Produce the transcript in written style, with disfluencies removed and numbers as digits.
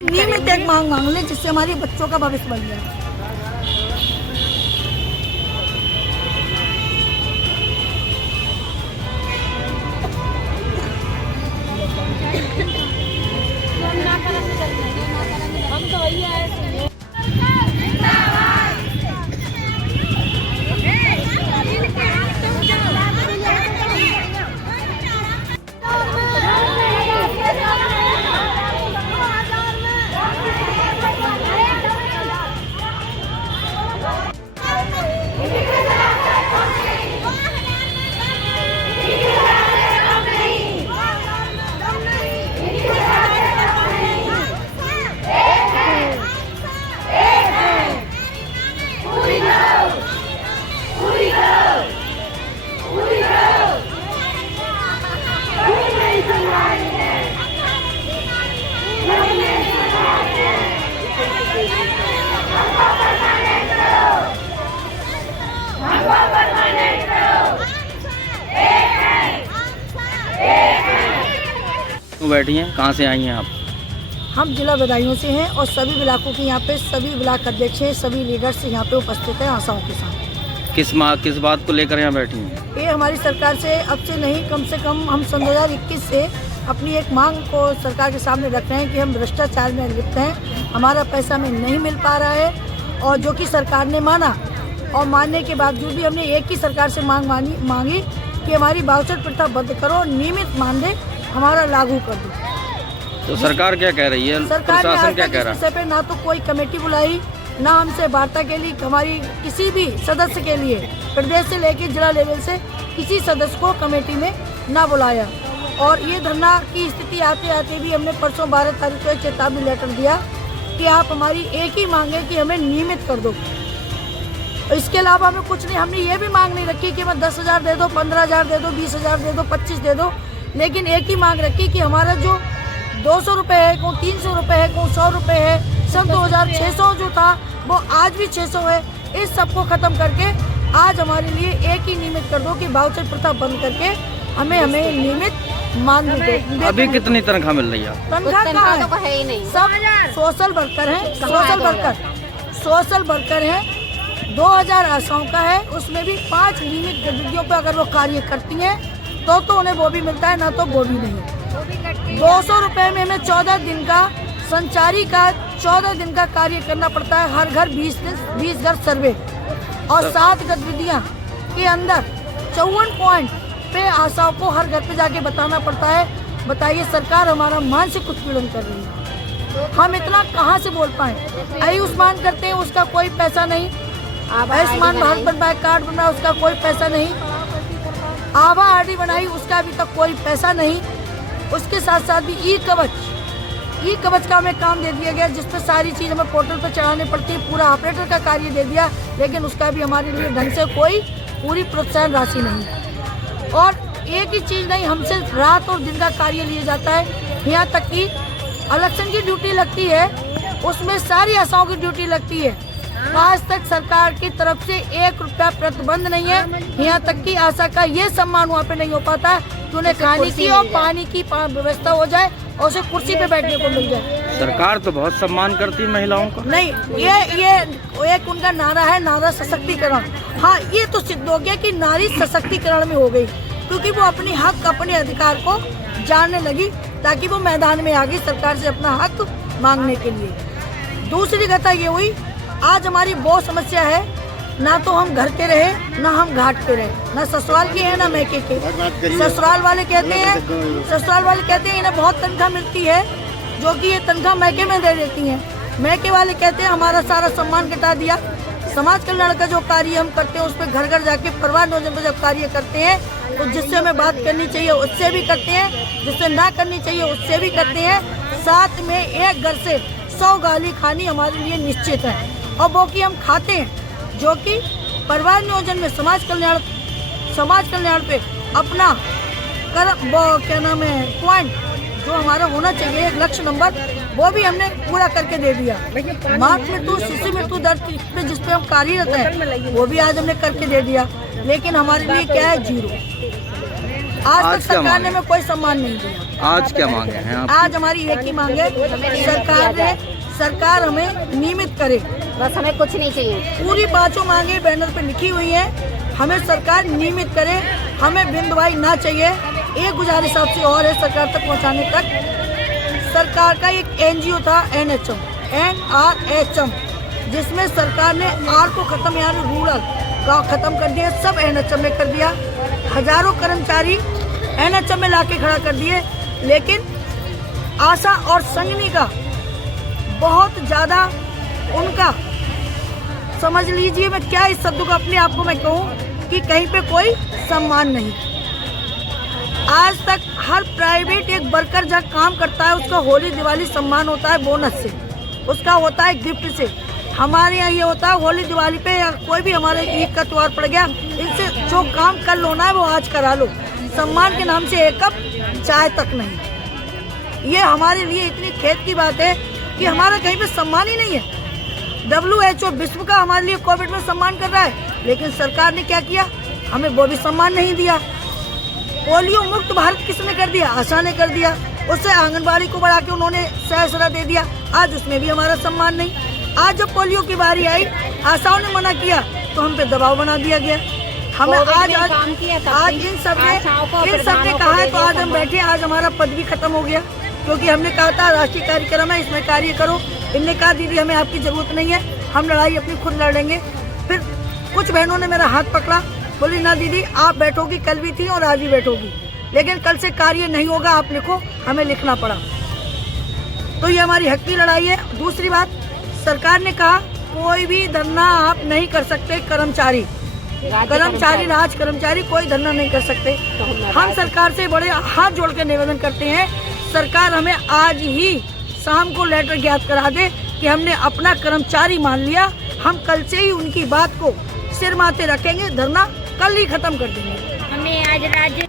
नियमित एक मांग मांग ले जिससे हमारे बच्चों का भविष्य बन जाए। हम तो वही आए तो बैठी हैं, कहाँ से आई हैं आप? हम जिला बदायूं से हैं और सभी ब्लॉकों के यहाँ पे सभी ब्लॉक अध्यक्ष हैं, सभी लीडर्स यहाँ पे उपस्थित हैं आशाओं के साथ। किस बात को लेकर यहाँ बैठी हैं? ये हमारी सरकार से अब से नहीं कम से कम हम सन 2021 से अपनी एक मांग को सरकार के सामने रख रहे हैं कि हम भ्रष्टाचार में लिप्त हैं, हमारा पैसा हमें नहीं मिल पा रहा है और जो कि सरकार ने माना और मानने के बावजूद भी हमने एक ही सरकार से मांगी कि हमारी वाउचर प्रथा बंद करो, नियमित मानदेय हमारा लागू कर दो। तो सरकार क्या कह रही है? प्रशासन क्या कह रहा है? इस पे ना तो कोई कमेटी बुलाई, ना हमसे वार्ता के लिए हमारी किसी भी सदस्य के लिए प्रदेश से लेकर जिला लेवल से किसी सदस्य को कमेटी में ना बुलाया। और ये धरना की स्थिति आते आते भी हमने परसों 12 तारीख को एक चेतावनी लेटर दिया कि आप हमारी एक ही मांगे कि हमें नियमित कर दो। इसके अलावा हमें कुछ नहीं, हमने ये भी मांग नहीं रखी कि हमें 10,000 दे दो, 15,000 दे दो, 20,000 दे दो, 25 दे दो, लेकिन एक ही मांग रखी कि हमारा जो 200 रुपये है, को 300 रुपये है, को 100 रुपये है, सन 2006 जो था वो आज भी 600 है। इस सबको खत्म करके आज हमारे लिए एक ही नियमित कर दो कि वाउचर प्रथा बंद करके हमें नियमित मानदेय दे। अभी कितनी तनख्वाह मिल रही है? तनख्वाह कहाँ है? सब सोशल वर्कर हैं, सोशल वर्कर हैं। 2000 आशाओं का है, उसमें भी 5 नियमित गतिविधियों पर अगर वो कार्य करती हैं तो उन्हें वो भी मिलता है, ना तो वो भी नहीं। 200 रुपये में हमें 14 दिन का संचारी का 14 दिन का कार्य करना पड़ता है, हर घर 20 घर सर्वे और 7 गतिविधियाँ के अंदर 54 पॉइंट पे आशाओं को हर घर पे जाके बताना पड़ता है। बताइए सरकार हमारा मानसिक उत्पीड़न कर रही है, हम इतना कहाँ से बोल पाए। आयुष्मान करते हैं उसका कोई पैसा नहीं, आयुष्मान भारत बनवाया कार्ड बना उसका कोई पैसा नहीं, आभा आरडी बनाई उसका अभी तक कोई पैसा नहीं। उसके साथ साथ भी ई कवच का हमें काम दे दिया गया जिसपे सारी चीज़ हमें पोर्टल पर चढ़ाने पड़ती है, पूरा ऑपरेटर का कार्य दे दिया, लेकिन उसका भी हमारे लिए ढंग से कोई पूरी प्रोत्साहन राशि नहीं। और एक ही चीज़ नहीं, हमसे रात और दिन का कार्य लिया जाता है, यहाँ तक कि इलेक्शन की ड्यूटी लगती है उसमें सारी आशाओं की ड्यूटी लगती है। आज तक सरकार की तरफ से 1 रुपया प्रतिबंध नहीं है, यहाँ तक कि आशा का ये सम्मान वहाँ पे नहीं हो पाता कि उन्हें खाने की और पानी की व्यवस्था हो जाए और उसे कुर्सी पे बैठने को मिल जाए। सरकार तो बहुत सम्मान करती है महिलाओं का। नहीं, ये एक उनका नारा है, नारा सशक्तिकरण। हाँ, ये तो सिद्ध हो गया कि नारी सशक्तिकरण में हो गई, क्योंकि वो अपनी हक अपने अधिकार को जानने लगी ताकि वो मैदान में आ गई सरकार से अपना हक मांगने के लिए। दूसरी कथा ये हुई, आज हमारी बहुत समस्या है, ना तो हम घर के रहे ना हम घाट पे रहे, ना ससुराल के हैं ना मैके के। ससुराल वाले कहते हैं इन्हें बहुत तनख्वाह मिलती है, जो कि ये तनख्वाह मैके में दे देती हैं। मैके वाले कहते हैं हमारा सारा सम्मान घटा दिया। समाज कल्याण का जो कार्य हम करते हैं उस पर घर घर जाके परिवार नियोजन पर जब कार्य करते हैं तो जिससे हमें बात करनी चाहिए उससे भी करते हैं, जिससे ना करनी चाहिए उससे भी करते हैं। साथ में एक घर से 100 गाली खानी हमारे लिए निश्चित है और वो कि हम खाते हैं, जो कि परिवार नियोजन में समाज कल्याण पे अपना पॉइंट जो हमारा होना चाहिए, एक लक्ष्य नंबर, वो भी हमने पूरा करके दे दिया। मातृ मृत्यु, शिशु मृत्यु दर पे जिस पे हम कार्यरत हैं वो भी आज हमने करके दे दिया, लेकिन हमारे लिए क्या है, 0। आज तक सरकार ने हमें कोई सम्मान नहीं दिया। आज क्या मांगे हैं आप? आज हमारी एक ही मांग है, सरकार हमें नियमित करे, बस हमें कुछ नहीं चाहिए। पूरी पांचों मांगे बैनर पे लिखी हुई है, हमें सरकार नियमित करे, हमें बिन दवाई ना चाहिए। एक गुजारिश आपसे और है सरकार तक पहुंचाने तक, सरकार का एक NGO था NRHM, जिसमें सरकार ने आर को खत्म यानी रूरल का खत्म कर दिया, सब NHM में कर दिया, हजारों कर्मचारी NHM में लाके खड़ा कर दिए, लेकिन आशा और संगनी का बहुत ज्यादा उनका, समझ लीजिए मैं क्या इस शब्द को अपने आप को मैं कहूँ कि कहीं पे कोई सम्मान नहीं। आज तक हर प्राइवेट एक वर्कर जहाँ काम करता है उसका होली दिवाली सम्मान होता है बोनस से, उसका होता है गिफ्ट से। हमारे यहाँ ये होता है होली दिवाली पे या कोई भी हमारे ईद का त्योहार पड़ गया, इनसे जो काम कल होना है वो आज करा लो, सम्मान के नाम से एक कप चाय तक नहीं। ये हमारे लिए इतनी खेद की बात है कि हमारा कहीं पे सम्मान ही नहीं है। WHO विश्व का हमारे लिए कोविड में सम्मान कर रहा है, लेकिन सरकार ने क्या किया, हमें वो भी सम्मान नहीं दिया। पोलियो मुक्त भारत किसने कर दिया, आशा ने कर दिया, उससे आंगनबाड़ी को बढ़ा के उन्होंने सहसरा दे दिया, आज उसमें भी हमारा सम्मान नहीं। आज जब पोलियो की बारी आई, आशाओं ने मना किया तो हम पे दबाव बना दिया गया। हमें आज इन सब ने कहा है तो आज हम बैठे, आज हमारा पद भी खत्म हो गया, क्योंकि हमने कहा था राष्ट्रीय कार्यक्रम है इसमें कार्य करो, इनने कहा दीदी हमें आपकी जरूरत नहीं है, हम लड़ाई अपनी खुद लड़ेंगे। फिर कुछ बहनों ने मेरा हाथ पकड़ा, बोली ना दीदी आप बैठोगी, कल भी थी और आज भी बैठोगी, लेकिन कल से कार्य नहीं होगा, आप लिखो। हमें लिखना पड़ा, तो ये हमारी हक की लड़ाई है। दूसरी बात, सरकार ने कहा कोई भी धरना आप नहीं कर सकते, कर्मचारी राज कर्मचारी कोई धरना नहीं कर सकते। हम सरकार से बड़े हाथ जोड़ के निवेदन करते हैं, सरकार हमें आज ही शाम को लेटर ज्ञात करा दे कि हमने अपना कर्मचारी मान लिया, हम कल से ही उनकी बात को सिर माथे रखेंगे, धरना कल ही खत्म कर देंगे। हमें आज राज्य